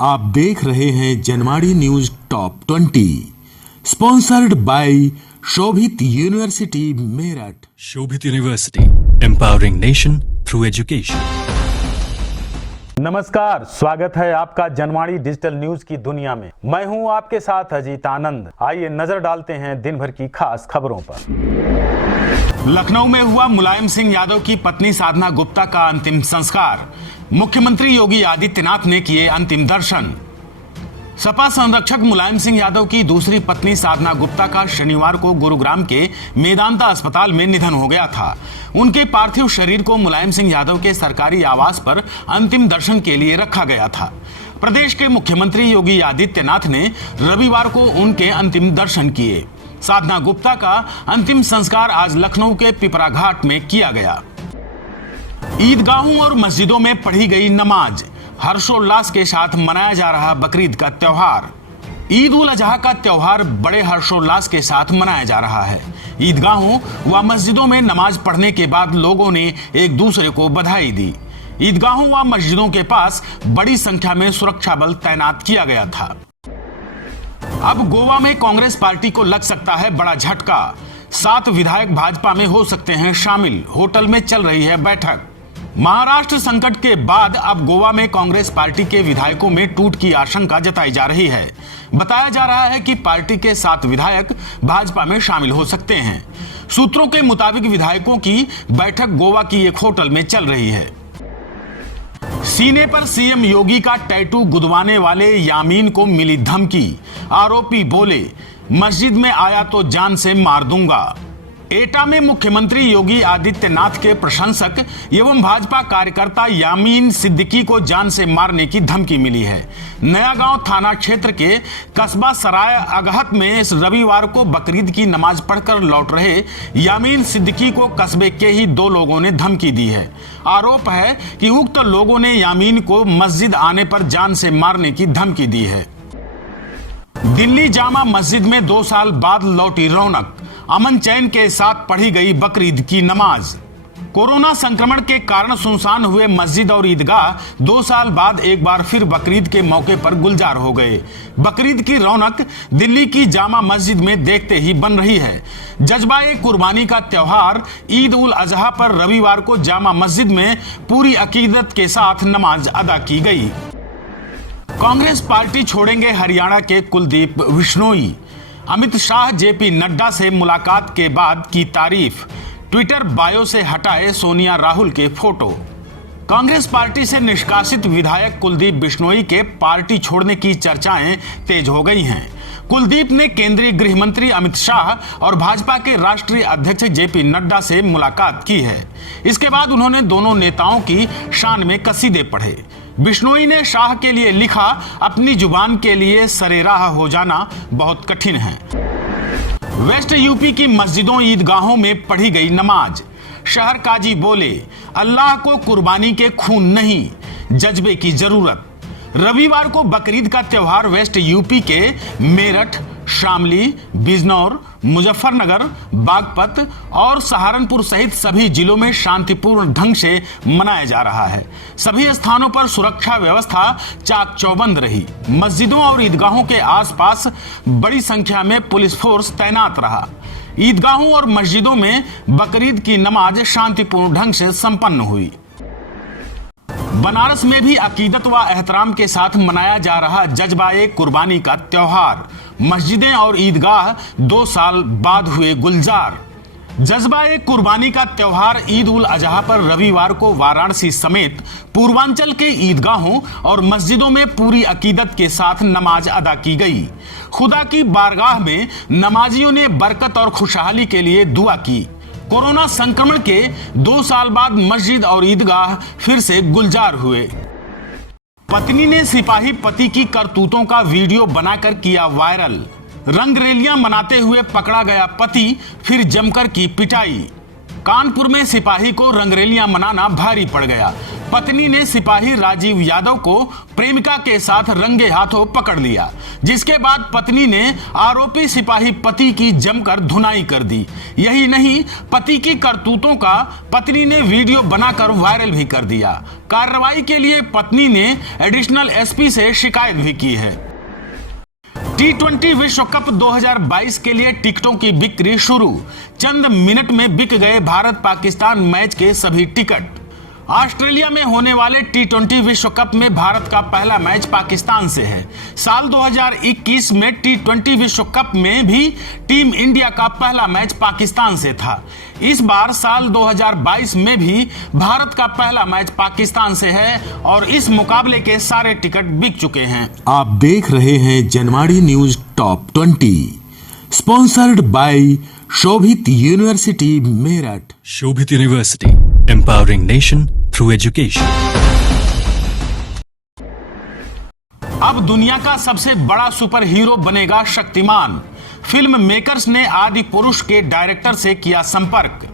आप देख रहे हैं Janwadi news top 20 sponsored by Shobhit university Meerut. Shobhit university, empowering nation through education. नमस्कार, स्वागत है आपका जनवाड़ी डिजिटल न्यूज की दुनिया में। मैं हूं आपके साथ अजीत आनंद। आइए नजर डालते हैं दिन भर की खास खबरों पर। लखनऊ में हुआ मुलायम सिंह यादव की पत्नी साधना गुप्ता का अंतिम संस्कार। मुख्यमंत्री योगी आदित्यनाथ ने किए अंतिम दर्शन। सपा संरक्षक मुलायम सिंह यादव की दूसरी पत्नी साधना गुप्ता का शनिवार को गुरुग्राम के मेदांता अस्पताल में निधन हो गया था। उनके पार्थिव शरीर को मुलायम सिंह यादव के सरकारी आवास पर अंतिम दर्शन के लिए रखा गया था। प्रदेश के मुख्यमंत्री योगी आदित्यनाथ ने रविवार को उनके अंतिम दर्शन किए। साधना गुप्ता का अंतिम संस्कार आज लखनऊ के पिपरा घाट में किया गया। ईदगाहों और मस्जिदों में पढ़ी गई नमाज। हर्षोल्लास के साथ मनाया जा रहा बकरीद का त्योहार। ईद उल अजहा का त्योहार बड़े हर्षोल्लास के साथ मनाया जा रहा है। ईदगाहों व मस्जिदों में नमाज पढ़ने के बाद लोगों ने एक दूसरे को बधाई दी। ईदगाहों व मस्जिदों के पास बड़ी संख्या में सुरक्षा बल तैनात किया गया था। अब गोवा में कांग्रेस पार्टी को लग सकता है बड़ा झटका। 7 विधायक भाजपा में हो सकते हैं शामिल। होटल में चल रही है बैठक। महाराष्ट्र संकट के बाद अब गोवा में कांग्रेस पार्टी के विधायकों में टूट की आशंका जताई जा रही है। बताया जा रहा है कि पार्टी के 7 विधायक भाजपा में शामिल हो सकते हैं। सूत्रों के मुताबिक विधायकों की बैठक गोवा की एक होटल में चल रही है। सीने पर सीएम योगी का टैटू गुदवाने वाले यामीन को मिली धमकी। आरोपी बोले, मस्जिद में आया तो जान से मार दूंगा। एटा में मुख्यमंत्री योगी आदित्यनाथ के प्रशंसक एवं भाजपा कार्यकर्ता यामीन सिद्दीकी को जान से मारने की धमकी मिली है। नया गांव थाना क्षेत्र के कस्बा सराय अगहत में इस रविवार को बकरीद की नमाज पढ़कर लौट रहे यामीन सिद्दीकी को कस्बे के ही 2 लोगों ने धमकी दी है। आरोप है कि उक्त लोगों ने यामीन को मस्जिद आने पर जान से मारने की धमकी दी है। दिल्ली जामा मस्जिद में 2 साल बाद लौटी रौनक। अमन चैन के साथ पढ़ी गई बकरीद की नमाज। कोरोना संक्रमण के कारण सुनसान हुए मस्जिद और ईदगाह 2 साल बाद एक बार फिर बकरीद के मौके पर गुलजार हो गए। बकरीद की रौनक दिल्ली की जामा मस्जिद में देखते ही बन रही है। जज्बाए कुर्बानी का त्योहार ईद उल अजहा पर रविवार को जामा मस्जिद में पूरी अकीदत के साथ नमाज अदा की गई। कांग्रेस पार्टी छोड़ेंगे हरियाणा के कुलदीप बिश्नोई। अमित शाह जेपी नड्डा से मुलाकात के बाद की तारीफ। ट्विटर बायो से हटाए सोनिया राहुल के फोटो। कांग्रेस पार्टी से निष्कासित विधायक कुलदीप बिश्नोई के पार्टी छोड़ने की चर्चाएं तेज हो गई हैं। कुलदीप ने केंद्रीय गृह मंत्री अमित शाह और भाजपा के राष्ट्रीय अध्यक्ष जेपी नड्डा से मुलाकात की है। इसके बाद उन्होंने दोनों नेताओं की शान में कसीदे पढ़े। बिश्नोई ने शाह के लिए लिखा, अपनी जुबान के लिए सरेराह हो जाना बहुत कठिन है। वेस्ट यूपी की मस्जिदों ईदगाहों में पढ़ी गई नमाज। शहर काजी बोले, अल्लाह को कुर्बानी के खून नहीं, जज्बे की जरूरत। रविवार को बकरीद का त्योहार वेस्ट यूपी के मेरठ, शामली, बिजनौर, मुजफ्फरनगर, बागपत और सहारनपुर सहित सभी जिलों में शांतिपूर्ण ढंग से मनाया जा रहा है। सभी स्थानों पर सुरक्षा व्यवस्था चाक चौबंद रही। मस्जिदों और ईदगाहों के आसपास बड़ी संख्या में पुलिस फोर्स तैनात रहा। ईदगाहों और मस्जिदों में बकरीद की नमाज शांतिपूर्ण ढंग से संपन्न हुई। बनारस में भी अकीदत व एहतराम के साथ मनाया जा रहा जज्बाए कुर्बानी का त्योहार। मस्जिदें और ईदगाह 2 साल बाद हुए गुलजार। जज्बाए कुर्बानी का त्योहार ईद उल अजहा पर रविवार को वाराणसी समेत पूर्वांचल के ईदगाहों और मस्जिदों में पूरी अकीदत के साथ नमाज अदा की गई। खुदा की बारगाह में नमाजियों ने बरकत और खुशहाली के लिए दुआ की। कोरोना संक्रमण के 2 साल बाद मस्जिद और ईदगाह फिर से गुलजार हुए। पत्नी ने सिपाही पति की करतूतों का वीडियो बनाकर किया वायरल। रंगरेलियां मनाते हुए पकड़ा गया पति, फिर जमकर की पिटाई। कानपुर में सिपाही को रंगरेलियां मनाना भारी पड़ गया। पत्नी ने सिपाही राजीव यादव को प्रेमिका के साथ रंगे हाथों पकड़ लिया, जिसके बाद पत्नी ने आरोपी सिपाही पति की जमकर धुनाई कर दी। यही नहीं, पति की करतूतों का पत्नी ने वीडियो बनाकर वायरल भी कर दिया। कार्रवाई के लिए पत्नी ने एडिशनल एसपी से शिकायत भी की है। T20 विश्व कप 2022 के लिए टिकटों की बिक्री शुरू। चंद मिनट में बिक गए भारत पाकिस्तान मैच के सभी टिकट। ऑस्ट्रेलिया में होने वाले T20 विश्व कप में भारत का पहला मैच पाकिस्तान से है। साल 2021 में T20 विश्व कप में भी टीम इंडिया का पहला मैच पाकिस्तान से था। इस बार साल 2022 में भी भारत का पहला मैच पाकिस्तान से है और इस मुकाबले के सारे टिकट बिक चुके हैं। आप देख रहे हैं Janwadi news top 20, sponsored by Shobhit university Meerut. Shobhit University, empowering nation through education. अब दुनिया का सबसे बड़ा सुपर हीरो बनेगा शक्तिमान। फिल्म मेकर्स ने आदि पुरुष के डायरेक्टर से किया संपर्क।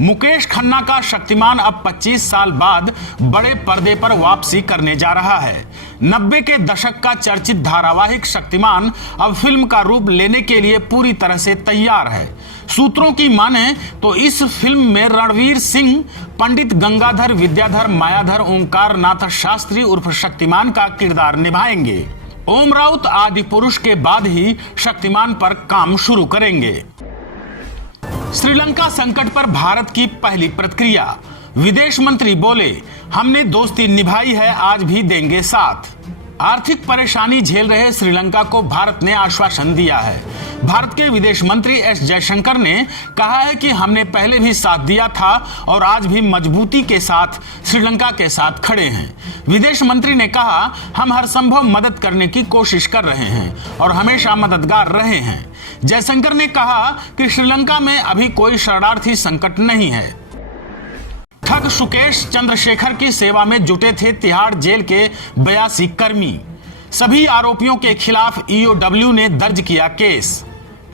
मुकेश खन्ना का शक्तिमान अब 25 साल बाद बड़े पर्दे पर वापसी करने जा रहा है। 90 के दशक का चर्चित धारावाहिक शक्तिमान अब फिल्म का रूप लेने के लिए पूरी तरह से तैयार है। सूत्रों की माने तो इस फिल्म में रणवीर सिंह पंडित गंगाधर विद्याधर मायाधर ओंकार नाथ शास्त्री उर्फ शक्तिमान का किरदार निभाएंगे। ओम राउत आदि पुरुष के बाद ही शक्तिमान पर काम शुरू करेंगे। श्रीलंका संकट पर भारत की पहली प्रतिक्रिया। विदेश मंत्री बोले, हमने दोस्ती निभाई है, आज भी देंगे साथ। आर्थिक परेशानी झेल रहे श्रीलंका को भारत ने आश्वासन दिया है। भारत के विदेश मंत्री एस जयशंकर ने कहा है कि हमने पहले भी साथ दिया था और आज भी मजबूती के साथ श्रीलंका के साथ खड़े हैं। विदेश मंत्री ने कहा, हम हर संभव मदद करने की कोशिश कर रहे हैं और हमेशा मददगार रहे हैं। जयशंकर ने कहा कि श्रीलंका में अभी कोई शरणार्थी संकट नहीं है। ठग सुकेश चंद्रशेखर की सेवा में जुटे थे तिहाड़ जेल के 82 कर्मी। सभी आरोपियों के खिलाफ ईओडब्ल्यू ने दर्ज किया केस।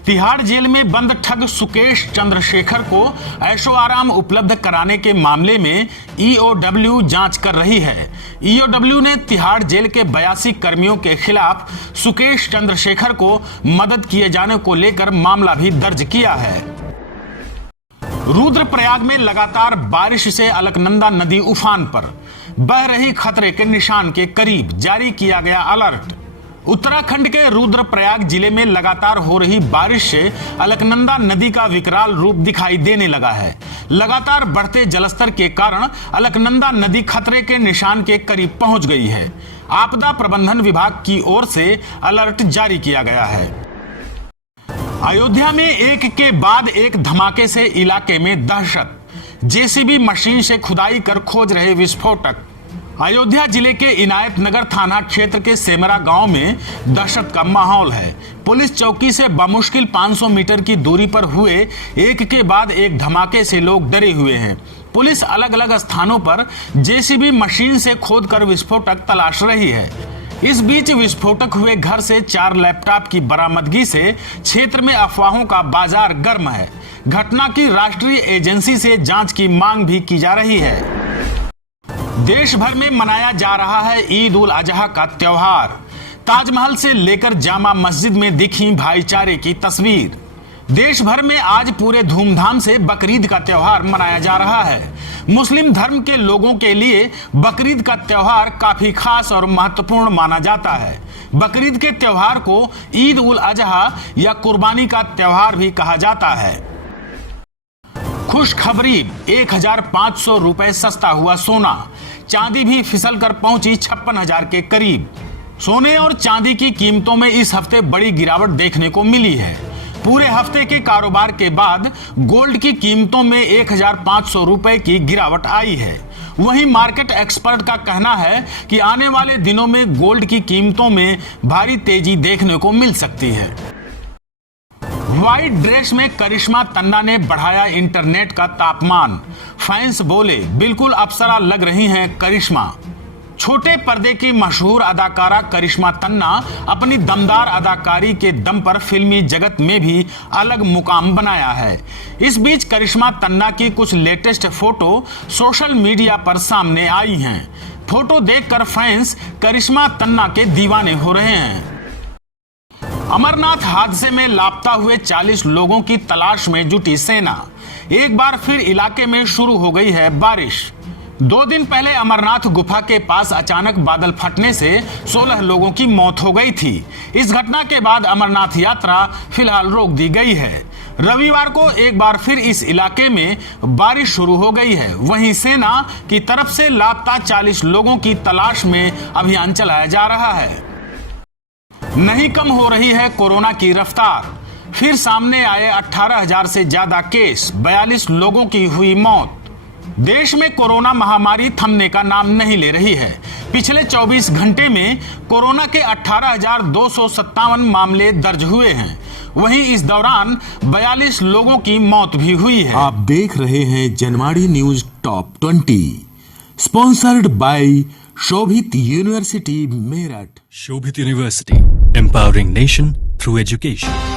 तिहाड़ जेल में बंद ठग सुकेश चंद्रशेखर को ऐशो आराम उपलब्ध कराने के मामले में ईओडब्ल्यू जांच कर रही है। ईओडब्ल्यू ने तिहाड़ जेल के 82 कर्मियों के खिलाफ सुकेश चंद्रशेखर को मदद किए जाने को लेकर मामला भी दर्ज किया है। रुद्रप्रयाग में लगातार बारिश से अलकनंदा नदी उफान पर, बह रही खतरे के निशान के करीब, जारी किया गया अलर्ट। उत्तराखंड के रुद्रप्रयाग जिले में लगातार हो रही बारिश से अलकनंदा नदी का विकराल रूप दिखाई देने लगा है। लगातार बढ़ते जलस्तर के कारण अलकनंदा नदी खतरे के निशान के करीब पहुंच गई है। आपदा प्रबंधन विभाग की ओर से अलर्ट जारी किया गया है। अयोध्या में एक के बाद एक धमाके से इलाके में दहशत। जेसीबी मशीन से खुदाई कर खोज रहे विस्फोटक। अयोध्या जिले के इनायत नगर थाना क्षेत्र के सेमरा गांव में दहशत का माहौल है। पुलिस चौकी से बमुश्किल 500 मीटर की दूरी पर हुए एक के बाद एक धमाके से लोग डरे हुए हैं। पुलिस अलग अलग स्थानों पर जेसीबी मशीन से खोदकर विस्फोटक तलाश रही है। इस बीच विस्फोटक हुए घर से 4 लैपटॉप की बरामदगी से क्षेत्र में अफवाहों का बाजार गर्म है। घटना की राष्ट्रीय एजेंसी से जांच की मांग भी की जा रही है। देश भर में मनाया जा रहा है ईद उल अजहा का त्योहार। ताजमहल से लेकर जामा मस्जिद में दिखी भाईचारे की तस्वीर। देश भर में आज पूरे धूमधाम से बकरीद का त्योहार मनाया जा रहा है। मुस्लिम धर्म के लोगों के लिए बकरीद का त्योहार काफी खास और महत्वपूर्ण माना जाता है। बकरीद के त्योहार को ईद उल अजहा या कुर्बानी का त्योहार भी कहा जाता है। खुशखबरी, 1500 रुपए सस्ता हुआ सोना। चांदी भी फिसल कर पहुंची 56,000 के करीब। सोने और चांदी की कीमतों में इस हफ्ते बड़ी गिरावट देखने को मिली है। पूरे हफ्ते के कारोबार के बाद गोल्ड की कीमतों में 1500 रुपए की गिरावट आई है। वहीं मार्केट एक्सपर्ट का कहना है कि आने वाले दिनों में गोल्ड की कीमतों में भारी तेजी देखने को मिल सकती है। व्हाइट ड्रेस में करिश्मा तन्ना ने बढ़ाया इंटरनेट का तापमान। फैंस बोले, बिल्कुल अप्सरा लग रही हैं करिश्मा। छोटे पर्दे की मशहूर अदाकारा करिश्मा तन्ना अपनी दमदार अदाकारी के दम पर फिल्मी जगत में भी अलग मुकाम बनाया है। इस बीच करिश्मा तन्ना की कुछ लेटेस्ट फोटो सोशल मीडिया पर सामने आई हैं। फोटो देखकर फैंस करिश्मा तन्ना के दीवाने हो रहे हैं। अमरनाथ हादसे में लापता हुए 40 लोगों की तलाश में जुटी सेना। एक बार फिर इलाके में शुरू हो गई है बारिश। 2 दिन पहले अमरनाथ गुफा के पास अचानक बादल फटने से 16 लोगों की मौत हो गई थी। इस घटना के बाद अमरनाथ यात्रा फिलहाल रोक दी गई है। रविवार को एक बार फिर इस इलाके में बारिश शुरू हो गई है। वहीं सेना की तरफ से लापता 40 लोगों की तलाश में अभियान चलाया जा रहा है। नहीं कम हो रही है कोरोना की रफ्तार। फिर सामने आए 18,000 से ज्यादा केस, 42 लोगों की हुई मौत। देश में कोरोना महामारी थमने का नाम नहीं ले रही है। पिछले 24 घंटे में कोरोना के 18,257 मामले दर्ज हुए हैं। वहीं इस दौरान 42 लोगों की मौत भी हुई है। आप देख रहे हैं Janwadi news top 20, sponsored by Shobhit university Meerut. Shobhit University, empowering nation through education.